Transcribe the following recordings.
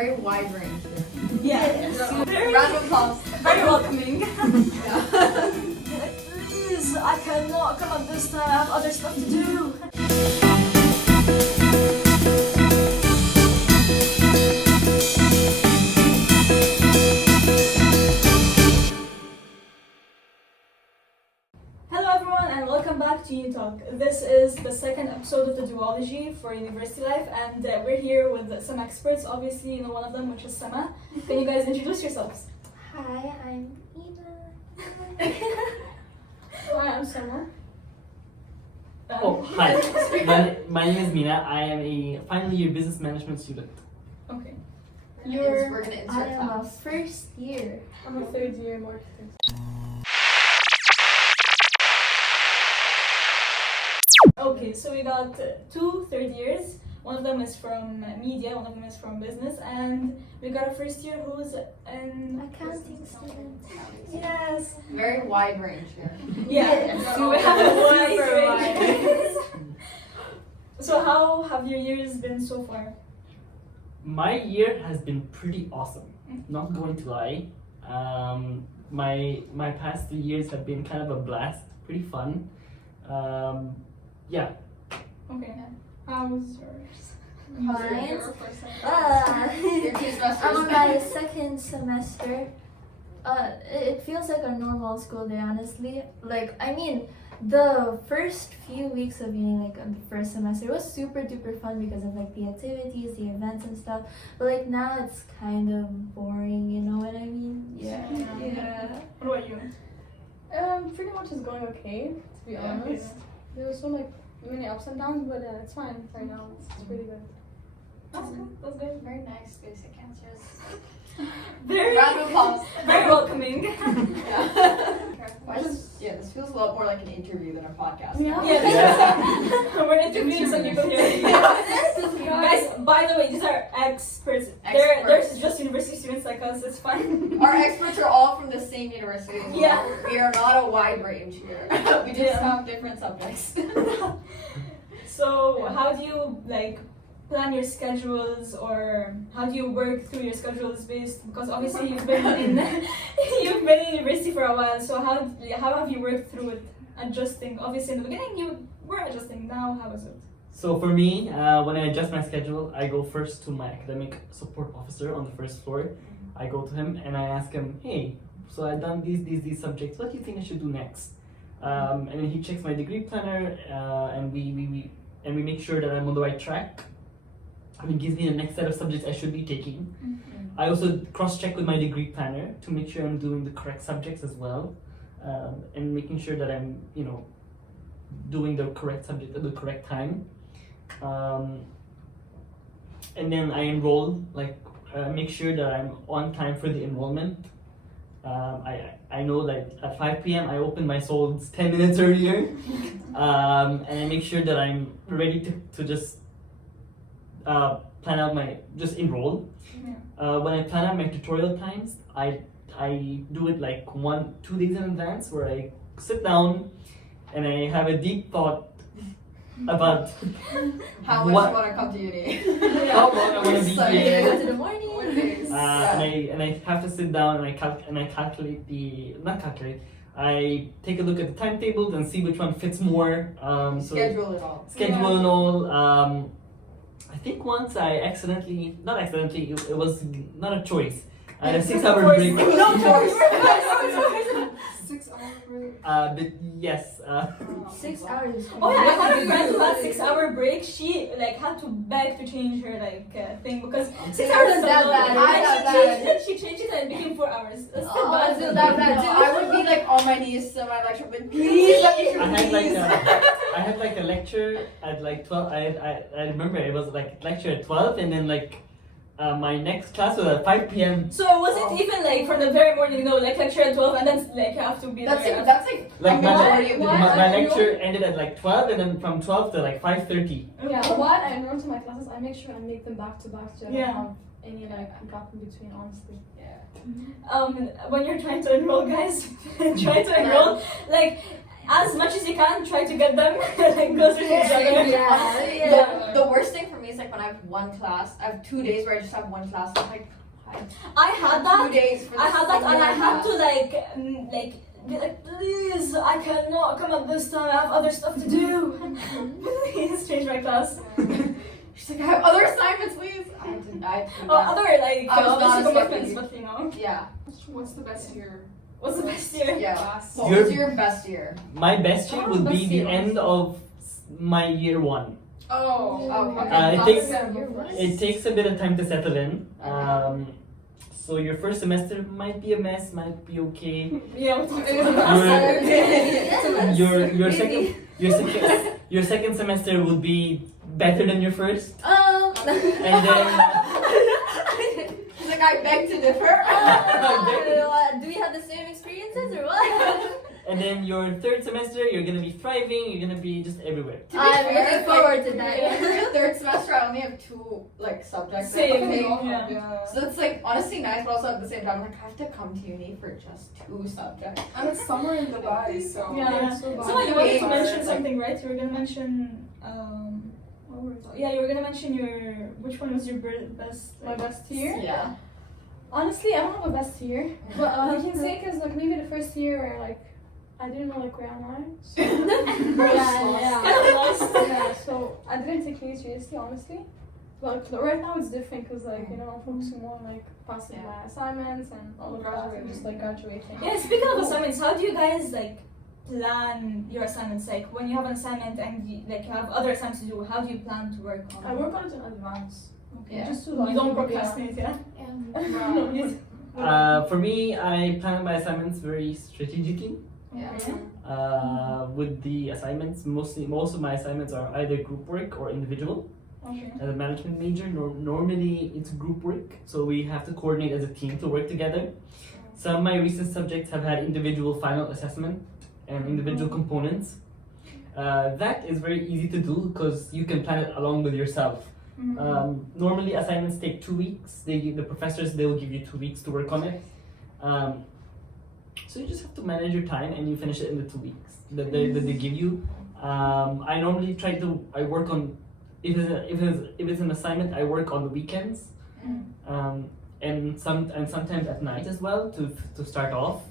Very wide range here. Yeah. Very, Round of applause. very welcoming. Yeah. Please, I cannot come up this time. I have other stuff to do. Hello everyone and welcome back to UniTalk. This is the second episode of the duology for university life, and we're here with some experts. Obviously, you know one of them, which is Sama. Can you guys introduce yourselves? Hi, I'm Ina. Hi, I'm Sama. Oh, hi. My name is Mina. I am a final year business management student. Okay. We're gonna I insert am a facts. first year. I'm a third year marketing. Okay, so we got two third years. One of them is from media, one of them is from business, and we got a first year who's in Accounting student. Yes. Very wide range here. Yeah. So we have a wide range. So how have your years been so far? My year has been pretty awesome. Not going to lie. My past 3 years have been kind of a blast. Pretty fun. Yeah. Okay. How's yours? Mine. Your two semesters. I'm on my second semester. It feels like a normal school day, honestly. Like, I mean, the first few weeks of uni, like on the first semester, it was super duper fun because of like the activities, the events and stuff. But like now it's kind of boring, you know what I mean? Yeah. What about you? Pretty much is going okay, to be Yeah. honest. There was so many ups and downs, but it's fine right now. It's pretty good. That's good. That's good. Very nice basic answers. Very, Round of applause. very welcoming. Yeah. This feels a lot more like an interview than a podcast. Yeah. Yeah, we're interviewing some people here. Guys, by the way, these are experts. They're just university students like us. It's fine. Our experts are all from the same university. Yeah. We are not a wide range here. We just have different subjects. So, how do you like plan your schedules, or how do you work through your schedules based? Because obviously you've been in university for a while. So how have you worked through it, adjusting? Obviously in the beginning you were adjusting. Now how is it? So for me, when I adjust my schedule, I go first to my academic support officer on the first floor. I go to him and I ask him, hey, so I've done these subjects. What do you think I should do next? And then he checks my degree planner, and we make sure that I'm on the right track. And it gives me the next set of subjects I should be taking. I also cross-check with my degree planner to make sure I'm doing the correct subjects as well, and making sure that I'm, doing the correct subject at the correct time. And then I enroll, make sure that I'm on time for the enrollment. I know that at 5 p.m. I open my souls 10 minutes earlier, and I make sure that I'm ready to just plan out just enroll. When I plan out my tutorial times, I do it like 1-2 days in advance, where I sit down and I have a deep thought about How much you want to come to uni? how long I want to be here. Go to the morning. And I have to sit down and I calculate I take a look at the timetables and see which one fits more. Schedule it all. Schedule and all. I think once it was not a choice. I had a 6-hour break. No choice. 6 hours break. But yes. 6 hours. Oh yeah, I had a friend who had 6-hour break. She had to beg to change her thing because 6 hours is that so bad. long. It's And that she changed it and it became 4 hours. That's still Oh, bad. it's still that bad. No, I would be on my knees to my lecture, but please let me I had a lecture at 12. I remember it was lecture at 12, and then my next class was at 5 p.m. So was it even from the very morning, lecture at 12 and then you have to be there? That's My lecture ended at 12, and then from 12 to 5:30. Yeah, what I enroll to my classes, I make sure I make them back to back so I don't have any gap in between, honestly. Yeah. When you're trying to enroll, guys, try to enroll as much as you can, try to get them closer to each other. Yeah. The worst thing for me is like when I have one class, I have 2 days where I just have one class. I'm like, I had that. 2 days for I had that, and I had to class. be like, please, I cannot come at this time. I have other stuff to do. Please change my class. She's like, I have other assignments, please. I had to do Oh, that. other like I was not basic commitments, expecting but Yeah. What's the best year? what's the best year? Yeah. Class. What Your- was your best year? My best year would be Best the year. end of my year 1. Oh, okay. It takes- It takes a bit of time to settle in. So your first semester might be a mess, might be okay. Yeah, we'll talk It is about a that. Your second semester would be better than your first, Um. and then She's like, I beg to differ. Do we have the same experiences or what? and then your third semester you're gonna be thriving. You're gonna be just everywhere. To be I'm fair, looking like, forward to that. For the third semester, I only have 2 like subjects. Same. Okay. Yeah. So it's like honestly nice, but also at the same time, like I have to come to uni for just 2 subjects. And it's summer in Dubai, so Yeah. so bad. Someone you wanted to Yeah. mention something, right? You were gonna mention what were we talking? Yeah, you were gonna mention which one was your best? My best year? Yeah. Honestly, I don't have a best year, but I can say because like maybe the first year like I didn't know like where am I? So, yeah, so I didn't take it seriously, honestly. But right now it's different because like you know I'm focusing more on like passing my assignments and all of that and just like graduating. Yeah, speaking of assignments, how do you guys like plan your assignments? Like when you have an assignment and you have other assignments to do, how do you plan to work on? I work on it in advance. Okay. Yeah. Just to You don't procrastinate, yeah? For me, I plan my assignments very strategically. Yeah. With the assignments, most of my assignments are either group work or individual. Okay. As a management major, normally it's group work, so we have to coordinate as a team to work together. Some of my recent subjects have had individual final assessment and individual components. That is very easy to do because you can plan it along with yourself. Normally assignments take 2 weeks. The professors, they will give you 2 weeks to work on it. So you just have to manage your time and you finish it in the 2 weeks that they give you. I normally I work on, if it's an assignment, I work on the weekends. And sometimes at night as well to start off.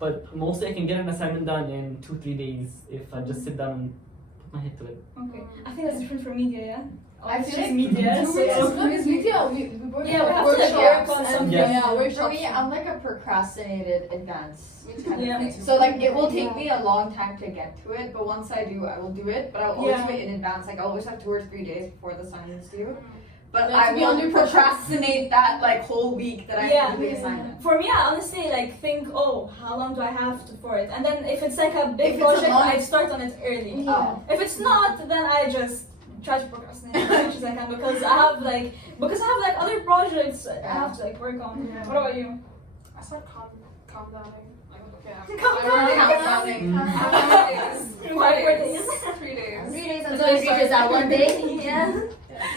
But mostly I can get an assignment done in 2-3 days if I just sit down and put my head to it. Okay. I think that's different for media, yeah? I It's feel just like media, so Because media, we work yeah, we have to like workshops work on and- something. Yeah. For workshops. me, I'm like a procrastinated advance kind Yeah. of thing. So like it will take me a long time to get to it, but once I do, I will do it. But I'll always Yeah. do it in advance. Like I always have 2 or 3 days before the assignment's due. But You have I to be under will pressure. procrastinate that like whole week that I Yeah. have to do the assignment. For me, I honestly like think, oh, how long do I have for it? And then if it's like a big If it's a project, long- I start on it early. Oh. If it's not, then I just try to procrastinate as much as I can because I have like other projects I have to like work on. Yeah. What about you? I start calm down. Like, okay, Calm I already down. have Counting. that. 4 days. 3 days. 3 days until it reaches that one day. Yeah.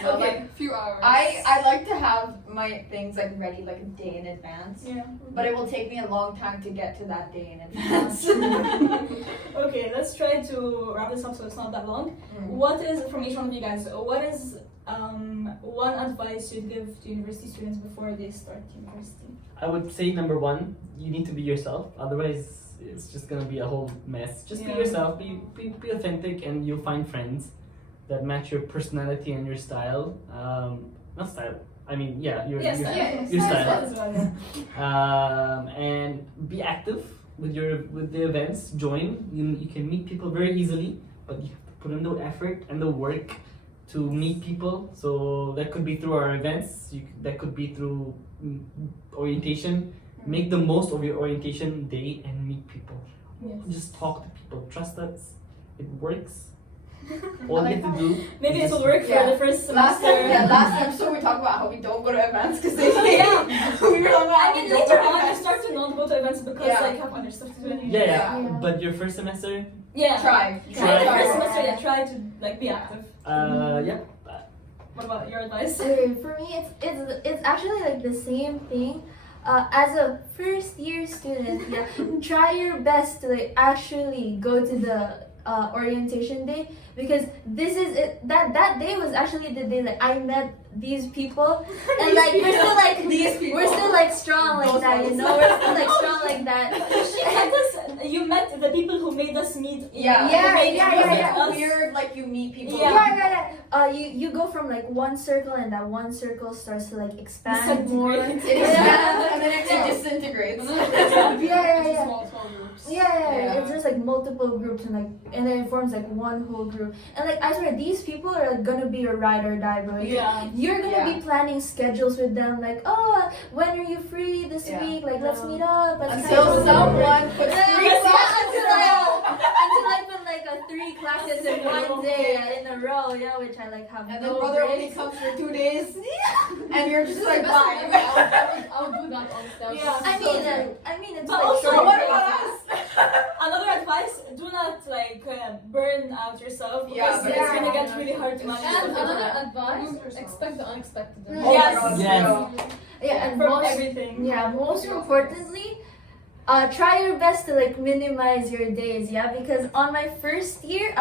So Okay. like Few hours. I like to have my things like ready like a day in advance. Yeah. But it will take me a long time to get to that day in advance. Okay, let's try to wrap this up so it's not that long. What is, from each one of you guys, what is one advice you'd give to university students before they start university? I would say number 1, you need to be yourself. Otherwise, it's just gonna be a whole mess. Just be Yeah. yourself. Be authentic, and you'll find friends that match your personality and your style. Not style. I mean, yeah, your your style. As well, yeah. And be active with the events. Join. You can meet people very easily, but you have to put in the effort and the work to meet people. So that could be through our events. That could be through orientation. Make the most of your orientation day and meet people. Yes. Just talk to people. Trust us. It works. All you have to do. Maybe is it will just- work for Yeah. the first Last semester. last episode we talked about how we don't go to events because they Yeah. we were talking about I how mean, we don't later go to on, you events. start to not go to events because Yeah. like you have other stuff to do. Anyway. Yeah, yeah, Yeah. But your first semester, Yeah. Try. Try the first semester. Yeah. Try to like be active. yeah. What about your advice? For me, it's actually like the same thing. as a first year student, yeah, try your best to like actually go to the orientation day, because this is it. That day was actually the day that I met these people, and like we're still like we're still like strong like that, you know. We're still like strong like that. You met the people who made us meet. Yeah. Weird, like you meet people. Yeah. You go from like one circle, and that one circle starts to like expand more. It expands and then it disintegrates. Yeah. Small groups. Yeah, it's just like multiple groups, and then it forms like one whole group. And like I swear, these people are like, gonna be your ride or die, bro. Yeah. You're gonna be planning schedules with them, like, oh, when are you free this week? Like, let's meet up. Until someone puts three until I put like a 3 classes in one day in a row, yeah, which I like have and no then brother only breaks. comes for 2 days, and you're just like, I bye. would do that honestly. Yeah. I mean, it's But like also, short What breaks. about us? Another advice: do not like burn out yourself, because Yeah, but it's gonna yeah. get really hard to manage. And stuff like another that. advice: expect the unexpected. Oh my Yes. God, Yes. no. Yeah, and From most everything. Yeah, most importantly, try your best to like minimize your days. Yeah, because on my first semester,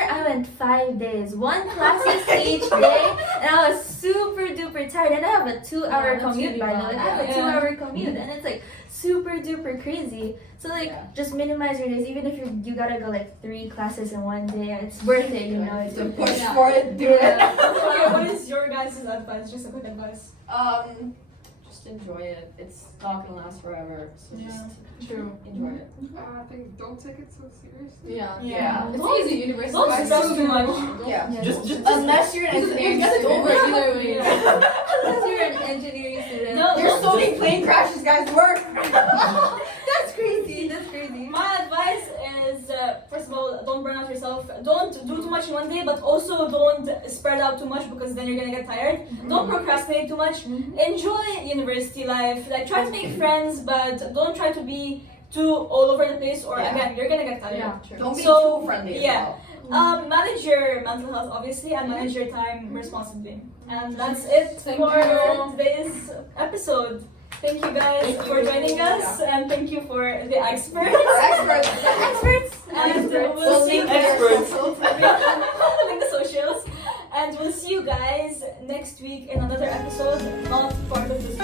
I went 5 days, 1 classes each day, and I was super duper tired. And I have a 2-hour that's commute, really by the way. I have a bad. 2-hour commute, and it's like super duper crazy. So like, just minimize your days. Even if you gotta go like 3 classes in one day, it's worth it. You know, it's To worth push it. for it, do it. Okay, what is your guys' advice? Just a quick advice. Just enjoy it. It's not gonna last forever, so just True. enjoy it. I think don't take it so seriously. Yeah. It's easy, university. Don't guys. stress too much. Yeah. Yeah. Just Unless you're an You engineering get it over student. either way. Unless you're an engineering student. No. There's so many plane crashes, guys. Work. That's crazy. That's crazy. My advice is, first of all, don't burn out yourself. Don't do too much in one day, but also don't spread out too much, because then you're gonna get tired. Don't procrastinate too much. Enjoy university life. Like, try to make friends, but don't try to be too all over the place, or again, you're gonna get tired. Yeah, true. Don't be So, too friendly as yeah. well. Manage your mental health, obviously, and manage your time responsibly. And that's it Thank for you. today's episode. Thank you guys for joining us, and thank you for the experts. Experts. And We'll we'll see link you their guys. socials. Link the socials. And we'll see you guys next week in another episode, not part of this.